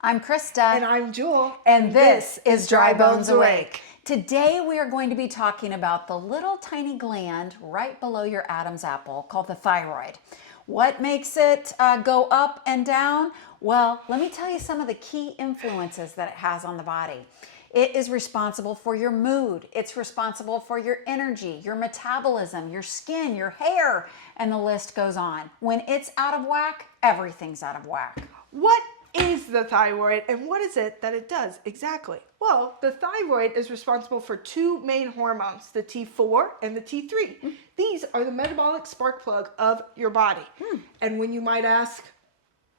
I'm Krista. And I'm Jewel. And this is Dry Bones Awake. Today we are going to be talking about the little tiny gland right below your Adam's apple called the thyroid. What makes it go up and down? Well, let me tell you some of the key influences that it has on the body. It is responsible for your mood. It's responsible for your energy, your metabolism, your skin, your hair, and the list goes on. When it's out of whack, everything's out of whack. What is the thyroid and what is it that it does exactly? Well, the thyroid is responsible for two main hormones, the T4 and the T3. These are the metabolic spark plug of your body. And when you might ask,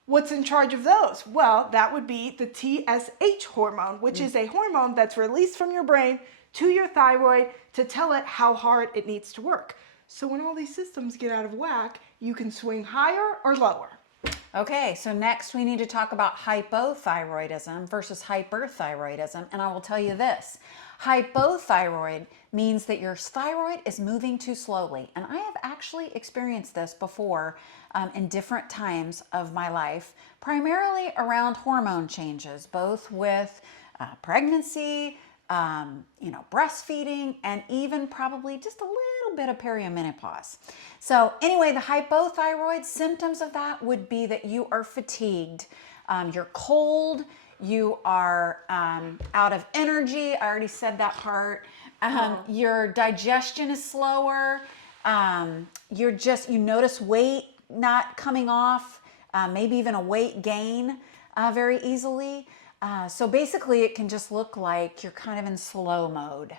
what's in charge of those? Well, that would be the TSH hormone, which is a hormone that's released from your brain to your thyroid to tell it how hard it needs to work. So when all these systems get out of whack, you can swing higher or lower. Okay, so next we need to talk about hypothyroidism versus hyperthyroidism, and I will tell you this. Hypothyroid means that your thyroid is moving too slowly, and I have actually experienced this before in different times of my life, primarily around hormone changes, both with pregnancy, breastfeeding, and even probably just a little bit of perimenopause. So anyway, the hypothyroid symptoms of that would be that you are fatigued, you're cold, you are out of energy. I already said that part. Your digestion is slower. You notice weight not coming off, maybe even a weight gain very easily. So basically it can just look like you're kind of in slow mode.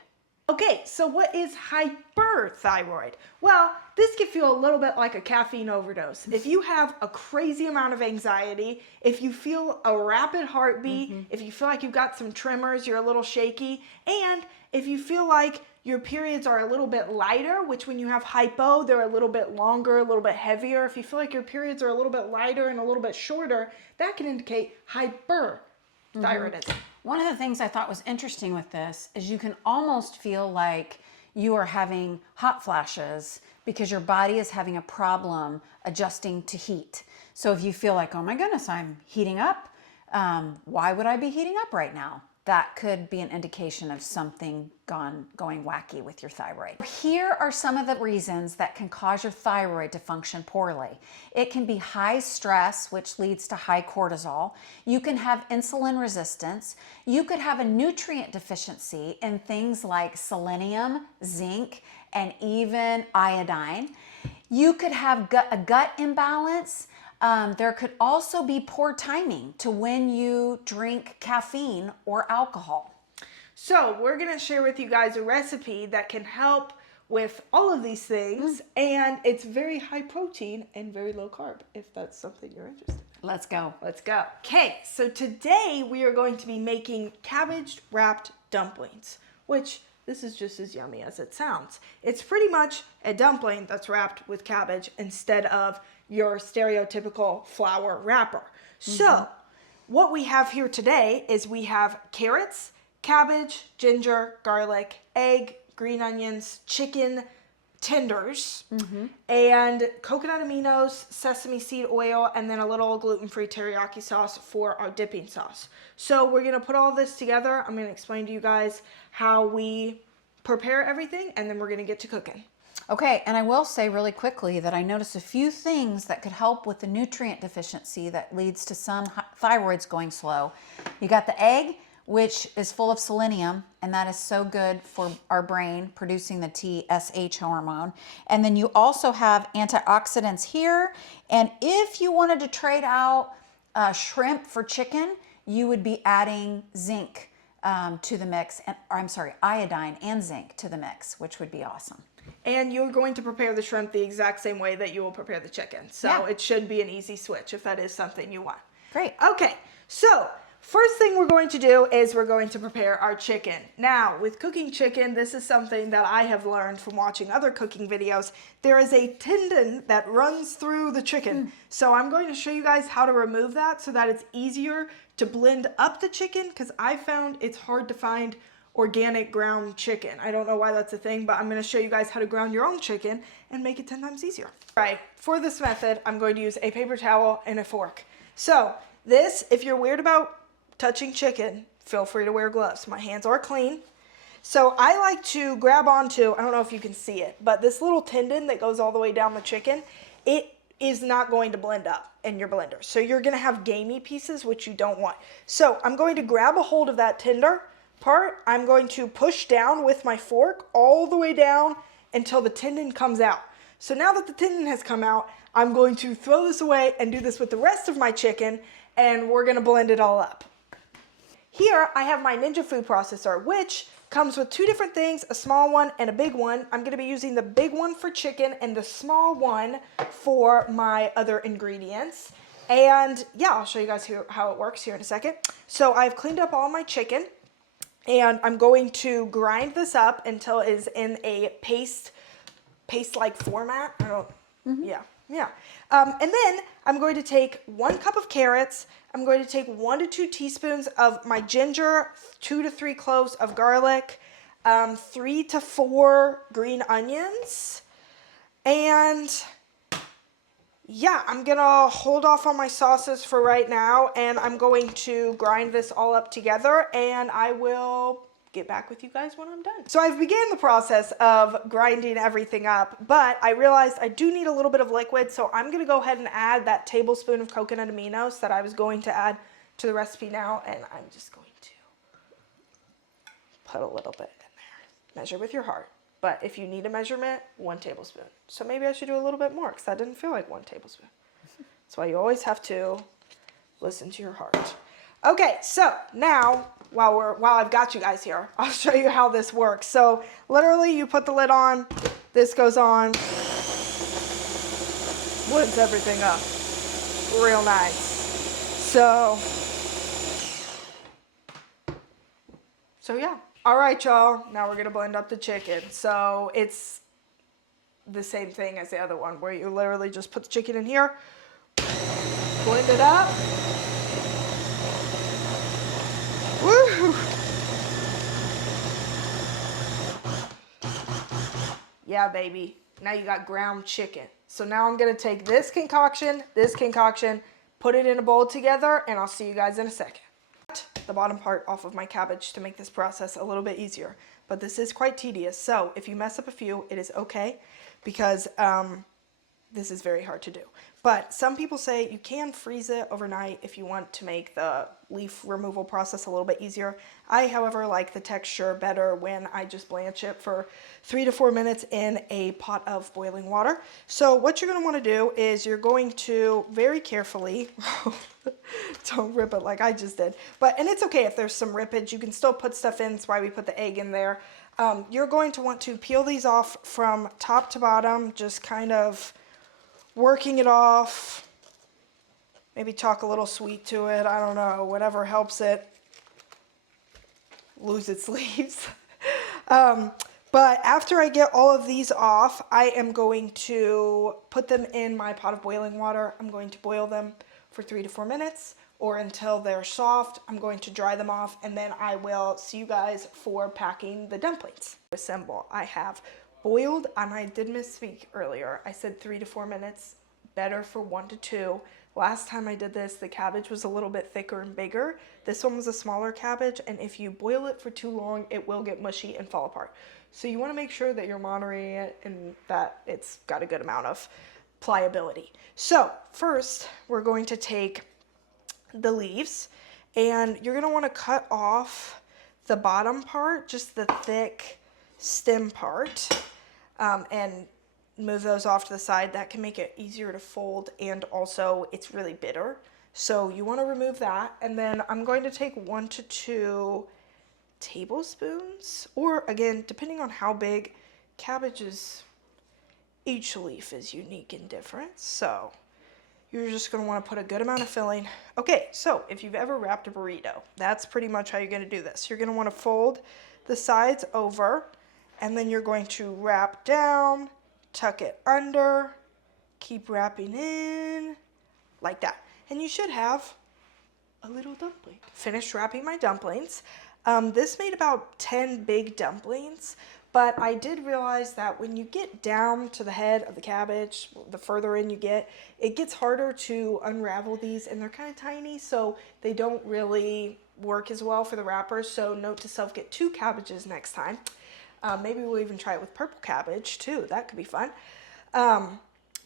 Okay, so what is hyperthyroid? Well, this can feel a little bit like a caffeine overdose. If you have a crazy amount of anxiety, if you feel a rapid heartbeat, if you feel like you've got some tremors, you're a little shaky, and if you feel like your periods are a little bit lighter, which when you have hypo, they're a little bit longer, a little bit heavier. If you feel like your periods are a little bit lighter and a little bit shorter, that can indicate hyperthyroidism. One of the things I thought was interesting with this is you can almost feel like you are having hot flashes because your body is having a problem adjusting to heat. So if you feel like, oh my goodness, I'm heating up, why would I be heating up right now? That could be an indication of something going wacky with your thyroid. Here are some of the reasons that can cause your thyroid to function poorly. It can be high stress, which leads to high cortisol. You can have insulin resistance. You could have a nutrient deficiency in things like selenium, zinc, and even iodine. You could have a gut imbalance. There could also be poor timing to when you drink caffeine or alcohol. So we're going to share with you guys a recipe that can help with all of these things, and it's very high protein and very low carb, if that's something you're interested in. Let's go. Let's go. Okay, so today we are going to be making cabbage wrapped dumplings, which this is just as yummy as it sounds. It's pretty much a dumpling that's wrapped with cabbage instead of your stereotypical flour wrapper. So what we have here today is we have carrots, cabbage, ginger, garlic, egg, green onions, chicken tenders, and coconut aminos, sesame seed oil, and then a little gluten-free teriyaki sauce for our dipping sauce. So we're gonna put all this together. I'm gonna explain to you guys how we prepare everything, and then we're gonna get to cooking. Okay, and I will say really quickly that I noticed a few things that could help with the nutrient deficiency that leads to some thyroids going slow. You got the egg, which is full of selenium, and that is so good for our brain, producing the TSH hormone. And then you also have antioxidants here. And if you wanted to trade out shrimp for chicken, you would be adding zinc to the mix, iodine and zinc to the mix, which would be awesome. And you're going to prepare the shrimp the exact same way that you will prepare the chicken. So it should be an easy switch if that is something you want. Great. Okay, so first thing we're going to do is we're going to prepare our chicken. Now, with cooking chicken, this is something that I have learned from watching other cooking videos. There is a tendon that runs through the chicken. So I'm going to show you guys how to remove that so that it's easier to blend up the chicken, because I found it's hard to find organic ground chicken. I don't know why that's a thing, but I'm going to show you guys how to ground your own chicken and make it 10 times easier. All right, for this method, I'm going to use a paper towel and a fork. So this, if you're weird about touching chicken, feel free to wear gloves. My hands are clean. So I like to grab onto, I don't know if you can see it, but this little tendon that goes all the way down the chicken, it is not going to blend up in your blender. So you're gonna have gamey pieces, which you don't want. So I'm going to grab a hold of that tender part. I'm going to push down with my fork all the way down until the tendon comes out. So now that the tendon has come out, I'm going to throw this away and do this with the rest of my chicken, and we're gonna blend it all up. Here I have my Ninja food processor, which comes with two different things, a small one and a big one. I'm gonna be using the big one for chicken and the small one for my other ingredients. And yeah, I'll show you guys how it works here in a second. So I've cleaned up all my chicken, and I'm going to grind this up until it is in a paste-like format. Yeah. And then I'm going to take 1 cup of carrots. I'm going to take 1 to 2 teaspoons of my ginger, 2 to 3 cloves of garlic, 3 to 4 green onions, and yeah, I'm gonna hold off on my sauces for right now, and I'm going to grind this all up together, and I will get back with you guys when I'm done. So I've began the process of grinding everything up, but I realized I do need a little bit of liquid, so I'm gonna go ahead and add that tablespoon of coconut aminos that I was going to add to the recipe now, and I'm just going to put a little bit in there. Measure with your heart, but if you need a measurement, 1 tablespoon. So maybe I should do a little bit more, because that didn't feel like 1 tablespoon. That's why you always have to listen to your heart. Okay, so now, while I've got you guys here, I'll show you how this works. So literally you put the lid on, this goes on, blends everything up real nice. So yeah. All right, y'all, now we're gonna blend up the chicken. So it's the same thing as the other one, where you literally just put the chicken in here, blend it up. Woo! Yeah, baby. Now you got ground chicken. So now I'm gonna take this concoction, put it in a bowl together, and I'll see you guys in a second. The bottom part off of my cabbage to make this process a little bit easier, but this is quite tedious. So if you mess up a few, it is okay, because this is very hard to do. But some people say you can freeze it overnight if you want to make the leaf removal process a little bit easier. I, however, like the texture better when I just blanch it for 3 to 4 minutes in a pot of boiling water. So what you're going to want to do is you're going to very carefully, don't rip it like I just did, and it's okay if there's some rippage, you can still put stuff in. That's why we put the egg in there. You're going to want to peel these off from top to bottom, just kind of working it off, maybe talk a little sweet to it, I don't know, whatever helps it lose its leaves. But after I get all of these off, I am going to put them in my pot of boiling water. I'm going to boil them for 3 to 4 minutes, or until they're soft. I'm going to dry them off, and then I will see you guys for packing the dumplings. Assemble. I have boiled, and I did misspeak earlier. I said 3 to 4 minutes, better for 1 to 2. Last time I did this, the cabbage was a little bit thicker and bigger. This one was a smaller cabbage, and if you boil it for too long, it will get mushy and fall apart. So you want to make sure that you're monitoring it and that it's got a good amount of pliability. So first, we're going to take the leaves, and you're going to want to cut off the bottom part, just the thick stem part, and move those off to the side. That can make it easier to fold, and also it's really bitter, so you want to remove that. And then I'm going to take 1 to 2 tablespoons, or again, depending on how big, cabbages, each leaf is unique and different, so you're just going to want to put a good amount of filling. Okay, so if you've ever wrapped a burrito, that's pretty much how you're going to do this. You're going to want to fold the sides over, and then you're going to wrap down, tuck it under, keep wrapping in, like that. And you should have a little dumpling. Finished wrapping my dumplings. This made about 10 big dumplings, but I did realize that when you get down to the head of the cabbage, the further in you get, it gets harder to unravel these, and they're kind of tiny, so they don't really work as well for the wrappers. So note to self, get 2 cabbages next time. Maybe we'll even try it with purple cabbage too. That could be fun.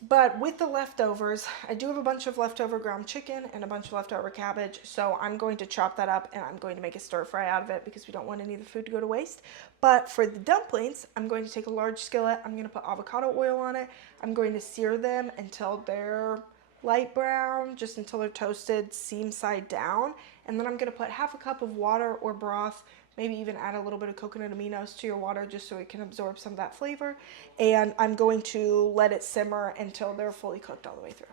But with the leftovers, I do have a bunch of leftover ground chicken and a bunch of leftover cabbage. So I'm going to chop that up and I'm going to make a stir fry out of it because we don't want any of the food to go to waste. But for the dumplings, I'm going to take a large skillet. I'm going to put avocado oil on it. I'm going to sear them until they're light brown, just until they're toasted, seam side down. And then I'm going to put half a cup of water or broth, maybe even add a little bit of coconut aminos to your water just so it can absorb some of that flavor. And I'm going to let it simmer until they're fully cooked all the way through.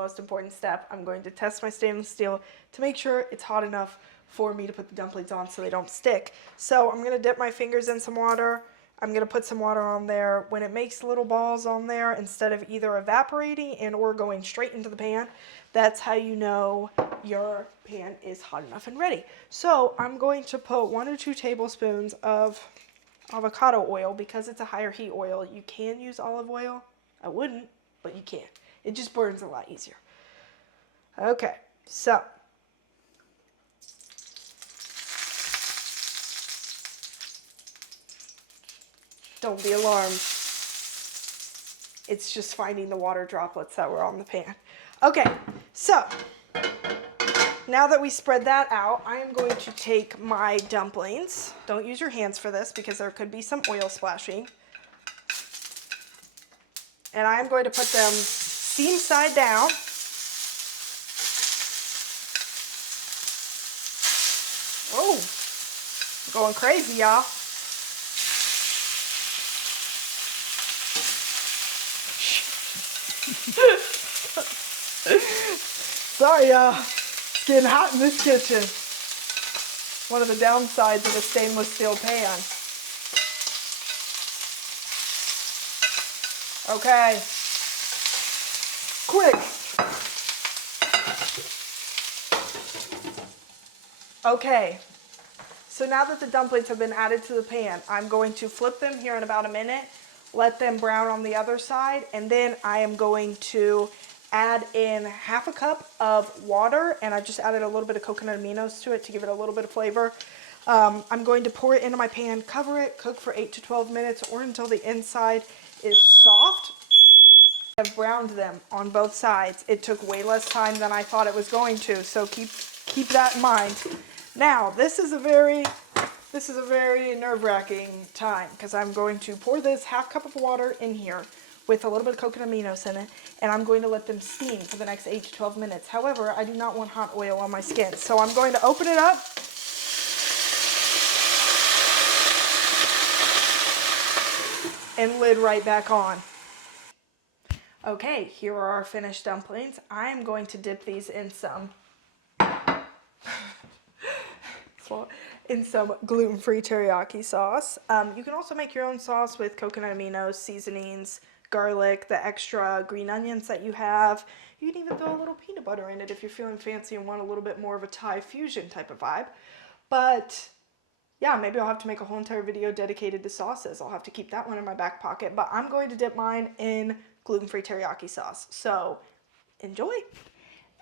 Most important step, I'm going to test my stainless steel to make sure it's hot enough for me to put the dumplings on so they don't stick. So I'm going to dip my fingers in some water. I'm going to put some water on there. When it makes little balls on there, instead of either evaporating and or going straight into the pan, that's how you know your pan is hot enough and ready. So I'm going to put 1 or 2 tablespoons of avocado oil because it's a higher heat oil. You can use olive oil. I wouldn't, but you can. It just burns a lot easier. Okay, so don't be alarmed. It's just finding the water droplets that were on the pan. Okay, so now that we spread that out, I am going to take my dumplings. Don't use your hands for this because there could be some oil splashing. And I am going to put them seam side down. Oh, going crazy, y'all. Sorry, y'all. It's getting hot in this kitchen. One of the downsides of a stainless steel pan. Okay. Quick. Okay. So now that the dumplings have been added to the pan, I'm going to flip them here in about a minute, let them brown on the other side, and then I am going to add in half a cup of water, and I just added a little bit of coconut aminos to it to give it a little bit of flavor. I'm going to pour it into my pan, cover it, cook for 8 to 12 minutes or until the inside is soft. I've browned them on both sides. It took way less time than I thought it was going to, so keep that in mind. Now, this is a very nerve-wracking time because I'm going to pour this half cup of water in here with a little bit of coconut aminos in it, and I'm going to let them steam for the next 8 to 12 minutes. However, I do not want hot oil on my skin, so I'm going to open it up and lid right back on. Okay, here are our finished dumplings. I am going to dip these in some gluten-free teriyaki sauce. You can also make your own sauce with coconut aminos, seasonings, garlic, the extra green onions that you have. You can even throw a little peanut butter in it if you're feeling fancy and want a little bit more of a Thai fusion type of vibe. But yeah, maybe I'll have to make a whole entire video dedicated to sauces. I'll have to keep that one in my back pocket, but I'm going to dip mine in gluten-free teriyaki sauce. So enjoy.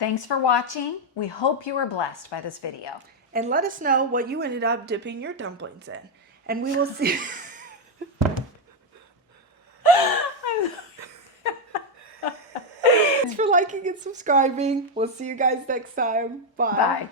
Thanks for watching. We hope you were blessed by this video. And let us know what you ended up dipping your dumplings in. And we will see. Thanks for liking and subscribing. We'll see you guys next time. Bye. Bye.